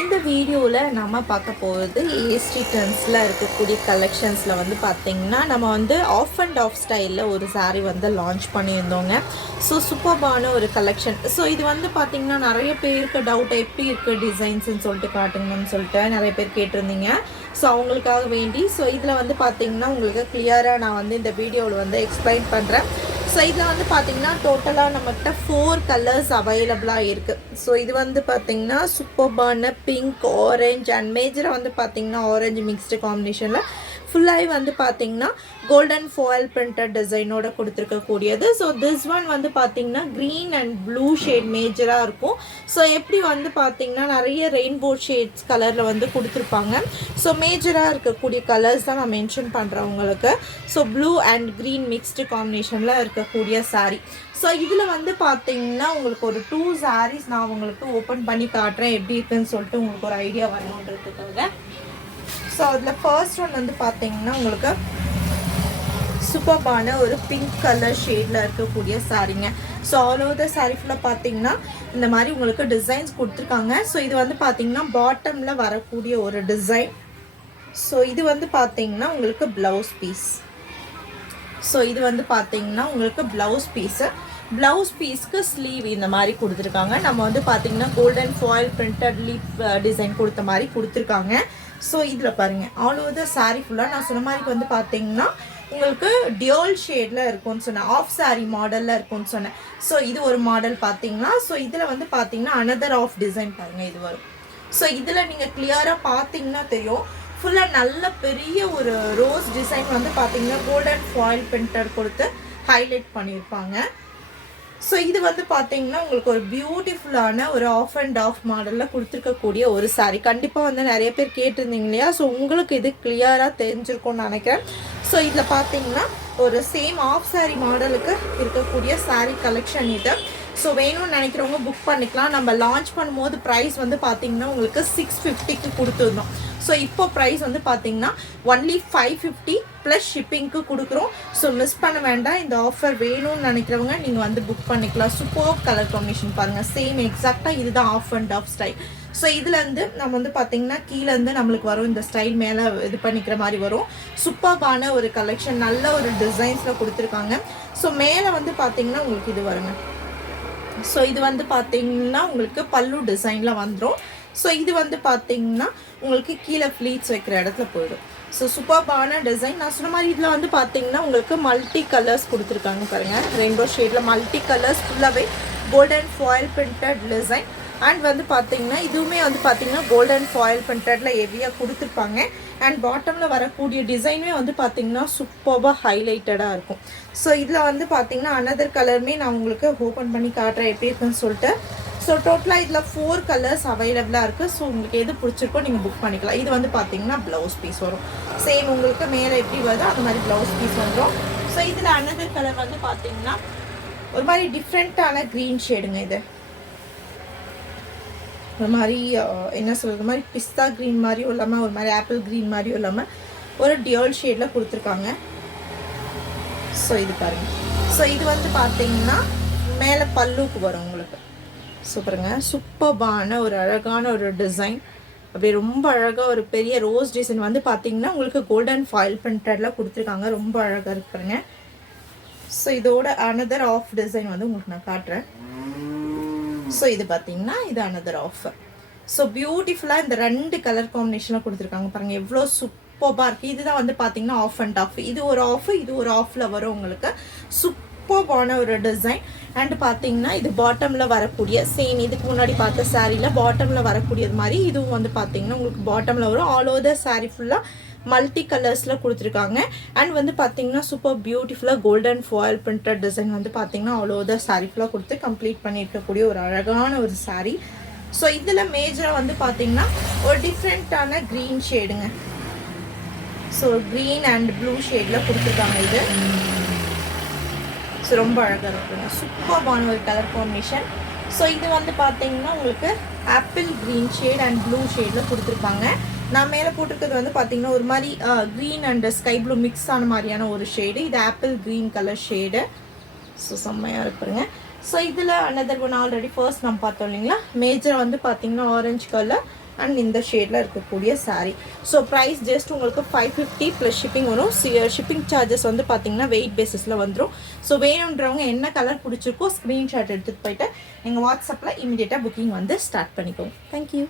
இந்த வீடியோவில் நம்ம பார்க்க போகிறது ஏஸ்டி ட்ரெண்ட்ஸில் இருக்கக்கூடிய கலெக்ஷன்ஸில் வந்து பார்த்திங்கன்னா நம்ம வந்து ஆஃப் அண்ட் ஆஃப் ஸ்டைலில் ஒரு saree வந்து லான்ச் பண்ணியிருந்தோங்க. ஸோ சூப்பர்பான ஒரு கலெக்ஷன். ஸோ இது வந்து பார்த்திங்கன்னா நிறைய பேருக்கு டவுட் எப்படி இருக்குது டிசைன்ஸ்ன்னு சொல்லிட்டு காட்டுங்கன்னு சொல்லிட்டு நிறைய பேர் கேட்டிருந்தீங்க. ஸோ அவங்களுக்காக வேண்டி ஸோ இதில் வந்து பார்த்திங்கன்னா உங்களுக்கு கிளியராக நான் வந்து இந்த வீடியோவில் வந்து எக்ஸ்பிளைன் பண்ணுறேன். ஸோ இதில் வந்து பார்த்திங்கன்னா டோட்டலாக நம்மக்கிட்ட 4 கலர்ஸ் அவைலபிளாக இருக்குது. ஸோ இது வந்து பார்த்திங்கன்னா சூப்பர்பான பிங்க், ஆரஞ்ச் அண்ட் மேஜராக வந்து பார்த்திங்கன்னா ஆரஞ்சு மிக்ஸ்டு காம்பினேஷனில் ஃபுல்லாகவே வந்து பார்த்திங்கன்னா கோல்டன் ஃபாயில் பிரிண்டட் டிசைனோட கொடுத்துருக்கக்கூடியது. ஸோ திஸ் ஒன் வந்து பார்த்திங்கன்னா க்ரீன் அண்ட் ப்ளூ ஷேட் மேஜராக இருக்கும். ஸோ எப்படி வந்து பார்த்திங்கன்னா நிறைய ரெயின்போ ஷேட்ஸ் கலரில் வந்து கொடுத்துருப்பாங்க. ஸோ மேஜராக இருக்கக்கூடிய கலர்ஸ் தான் நான் மென்ஷன் பண்ணுறேன் உங்களுக்கு. So blue and green mixed காம்பினேஷனில் இருக்கக்கூடிய saree. ஸோ இதில் வந்து பார்த்திங்கன்னா உங்களுக்கு ஒரு 2 sarees நான் உங்களுக்கு ஓப்பன் பண்ணி காட்டுறேன் எப்படி இருக்குன்னு சொல்லிட்டு உங்களுக்கு ஒரு ஐடியா வரணுன்றதுக்காக. ஸோ அதில் ஃபர்ஸ்ட் ஒன் வந்து பார்த்திங்கன்னா உங்களுக்கு சூப்பர்பான ஒரு பிங்க் கலர் ஷேடில் இருக்கக்கூடிய சாரீங்க. So all over the sari ஃபுல்லாக பார்த்தீங்கன்னா இந்த மாதிரி உங்களுக்கு டிசைன்ஸ் கொடுத்துருக்காங்க. ஸோ இது வந்து பார்த்திங்கன்னா பாட்டமில் வரக்கூடிய ஒரு டிசைன். ஸோ இது வந்து பார்த்திங்கன்னா உங்களுக்கு ப்ளவுஸ் பீஸ். ஸோ இது வந்து பார்த்திங்கன்னா உங்களுக்கு ப்ளவுஸ் பீஸு. ப்ளவுஸ் பீஸ்க்கு ஸ்லீவ் இந்த மாதிரி கொடுத்துருக்காங்க. நம்ம வந்து பார்த்திங்கன்னா golden foil printed leaf design கொடுத்த மாதிரி கொடுத்துருக்காங்க. ஸோ இதில் பாருங்கள் ஆல் ஓவர் த saree ஃபுல்லாக நான் சொன்ன மாதிரி வந்து பார்த்தீங்கன்னா உங்களுக்கு டியோல் ஷேடில் இருக்கும்னு சொன்னேன், ஆஃப் saree மாடலில் இருக்கும்னு சொன்னேன். ஸோ இது ஒரு மாடல் பார்த்தீங்கன்னா ஸோ இதில் வந்து பார்த்தீங்கன்னா அனதர் ஆஃப் டிசைன் பாருங்கள் இது வரும். ஸோ இதில் நீங்கள் கிளியராக பார்த்தீங்கன்னா தெரியும் ஃபுல்லாக நல்ல பெரிய ஒரு ரோஸ் டிசைன் வந்து பார்த்தீங்கன்னா கோல்டன் ஃபாயில் பிரிண்டட் கொடுத்து ஹைலைட் பண்ணியிருப்பாங்க. ஸோ இது வந்து பார்த்தீங்கன்னா உங்களுக்கு ஒரு பியூட்டிஃபுல்லான ஒரு ஆஃப் அண்ட் ஆஃப் மாடலில் கொடுத்துருக்கக்கூடிய ஒரு saree. கண்டிப்பாக வந்து நிறைய பேர் கேட்டிருந்தீங்க இல்லையா? ஸோ உங்களுக்கு இது கிளியராக தெரிஞ்சிருக்கும்னு நினைக்கிறேன். ஸோ இதில் பார்த்தீங்கன்னா ஒரு சேம் ஆஃப் saree மாடலுக்கு இருக்கக்கூடிய saree கலெக்ஷன் இது. ஸோ வேணும்னு நினைக்கிறவங்க புக் பண்ணிக்கலாம். நம்ம லான்ச் பண்ணும்போது ப்ரைஸ் வந்து பார்த்தீங்கன்னா உங்களுக்கு 650க்கு கொடுத்துருந்தோம். ஸோ இப்போ ப்ரைஸ் வந்து பார்த்தீங்கன்னா ஒன்லி 550 ப்ளஸ் ஷிப்பிங்க்கு கொடுக்குறோம். ஸோ மிஸ் பண்ண வேண்டாம். இந்த ஆஃபர் வேணும்னு நினைக்கிறவங்க நீங்கள் வந்து புக் பண்ணிக்கலாம். சூப்பர் கலர் காம்பினேஷன் பாருங்கள், சேம் எக்ஸாக்டாக இதுதான் half and half style. So இதுலேருந்து நம்ம வந்து பார்த்திங்கன்னா கீழேருந்து நம்மளுக்கு வரும் இந்த ஸ்டைல் மேலே இது பண்ணிக்கிற மாதிரி வரும். சூப்பர்பான ஒரு கலெக்ஷன், நல்ல ஒரு டிசைன்ஸில் கொடுத்துருக்காங்க. ஸோ மேலே வந்து பார்த்திங்கன்னா உங்களுக்கு இது வருங்க. ஸோ இது வந்து பார்த்திங்கன்னா உங்களுக்கு பல்லு டிசைனில் வந்துடும். ஸோ இது வந்து பார்த்திங்கன்னா உங்களுக்கு கீழே ஃப்ளீட்ஸ் வைக்கிற இடத்துல போயிடும். ஸோ சூப்பர்பான டிசைன். நான் சொன்ன மாதிரி இதில் வந்து பார்த்திங்கன்னா உங்களுக்கு மல்டி கலர்ஸ் கொடுத்துருக்காங்க பாருங்கள், ரெயின்போ ஷேடில் மல்டி கலர்ஸ் ஃபுல்லாகவே golden foil printed design. And வந்து பார்த்திங்கன்னா இதுவுமே வந்து பார்த்திங்கன்னா கோல்டன் ஃபாயில் பிரிண்டடில் ஹெவியாக கொடுத்துருப்பாங்க. அண்ட் பாட்டமில் வரக்கூடிய டிசைனுமே வந்து பார்த்திங்கன்னா சூப்பராக ஹைலைட்டடாக இருக்கும். ஸோ இதில் வந்து பார்த்திங்கன்னா அனதர் கலருமே நான் உங்களுக்கு ஓப்பன் பண்ணி காட்டுறேன் எப்படி இருக்குன்னு சொல்லிட்டு. ஸோ டோட்டலாக இதில் 4 கலர்ஸ் அவைலபிளாக இருக்குது. ஸோ உங்களுக்கு எது பிடிச்சிருக்கோ நீங்கள் புக் பண்ணிக்கலாம். இது வந்து பார்த்திங்கன்னா ப்ளவுஸ் பீஸ் வரும். சேம் உங்களுக்கு மேலே எப்படி வருதோ அந்த மாதிரி ப்ளவுஸ் பீஸ் வந்துடும். ஸோ இதில் அனதர் கலர் வந்து பார்த்திங்கன்னா ஒரு மாதிரி டிஃப்ரெண்ட்டான க்ரீன் ஷேடுங்க. இது ஒரு மாதிரி என்ன சொல்கிறது, மாதிரி பிஸ்தா க்ரீன் மாதிரியும் இல்லாமல் ஒரு மாதிரி ஆப்பிள் க்ரீன் மாதிரியும் இல்லாமல் ஒரு டியோல் ஷேடில் கொடுத்துருக்காங்க. ஸோ இது பாருங்கள். ஸோ இது வந்து பார்த்திங்கன்னா மேலே பல்லுக்கு வரும் உங்களுக்கு. சூப்பருங்க, சூப்பர்பான ஒரு அழகான ஒரு டிசைன். அப்படியே ரொம்ப அழகாக ஒரு பெரிய ரோஸ் டிசைன் வந்து பார்த்திங்கன்னா உங்களுக்கு கோல்டன் ஃபாயில் பிரிண்டடில் கொடுத்துருக்காங்க. ரொம்ப அழகாக இருக்குங்க. ஸோ இதோட அனதர் ஆஃப் டிசைன் வந்து உங்களுக்கு நான் காட்டுறேன். ஸோ இது பார்த்திங்கன்னா இது அனதர் ஆஃப். ஸோ பியூட்டிஃபுல்லாக இந்த 2 கலர் காம்பினேஷனில் கொடுத்துருக்காங்க பாருங்கள், எவ்வளோ சூப்பராக இருக்குது. இதுதான் வந்து பார்த்திங்கன்னா ஆஃப் அண்ட் ஆஃப். இது ஒரு ஆஃப், இது ஒரு ஆஃபில் வரும் உங்களுக்கு. சூப்பர்பான ஒரு டிசைன். அண்ட் பார்த்திங்கன்னா இது பாட்டமில் வரக்கூடிய சேம் இதுக்கு முன்னாடி பார்த்த சாரியில் பாட்டமில் வரக்கூடியது மாதிரி இதுவும் வந்து பார்த்திங்கன்னா உங்களுக்கு பாட்டமில் வரும். ஆல் ஓவர் த சாரீ ஃபுல்லாக மல்டி கலர்ஸில் கொடுத்துருக்காங்க. அண்ட் வந்து பார்த்திங்கன்னா சூப்பர் பியூட்டிஃபுல்லாக கோல்டன் ஃபாயில் பிரிண்டட் டிசைன் வந்து பார்த்திங்கன்னா ஆல் ஓவர் த சாரீ ஃபுல்லாக கொடுத்து கம்ப்ளீட் பண்ணியிருக்கக்கூடிய ஒரு அழகான ஒரு சாரீ. ஸோ இதில் மேஜராக வந்து பார்த்திங்கன்னா ஒரு டிஃப்ரெண்ட்டான க்ரீன் ஷேடுங்க. ஸோ க்ரீன் அண்ட் ப்ளூ ஷேடில் கொடுத்துருக்காங்க இது. ஸோ ரொம்ப அழகாக இருக்குங்க, சூப்பர்பான ஒரு கலர் காம்பினேஷன். ஸோ இது வந்து பார்த்திங்கன்னா உங்களுக்கு apple green shade and blue ஷேடில் கொடுத்துருப்பாங்க. நான் மேலே போட்டிருக்கிறது வந்து பார்த்திங்கன்னா ஒரு மாதிரி green and sky blue mix ஆன மாதிரியான ஒரு ஷேடு. இது apple green colour shade. So செம்மையாக இருப்பாருங்க. ஸோ இதில் அனதர் ஒன் ஆல்ரெடி ஃபர்ஸ்ட் நம்ம பார்த்தோம் இல்லைங்களா, மேஜர் வந்து பார்த்திங்கன்னா ஆரஞ்சு கலர் அண்ட் இந்த ஷேடில் இருக்கக்கூடிய saree. ஸோ ப்ரைஸ் ஜஸ்ட் உங்களுக்கு 550 ப்ளஸ் ஷிப்பிங் வரும். ஷிப்பிங் சார்ஜஸ் வந்து பார்த்தீங்கன்னா வெயிட் பேசிஸில் வந்துடும். ஸோ வேணுன்றவங்க என்ன கலர் பிடிச்சிருக்கோ ஸ்க்ரீன்ஷாட் எடுத்துகிட்டு போயிட்டு எங்கள் வாட்ஸ்அப்பில் இமீடியட்டாக புக்கிங் வந்து ஸ்டார்ட் பண்ணிக்கோங்க. தேங்க்யூ.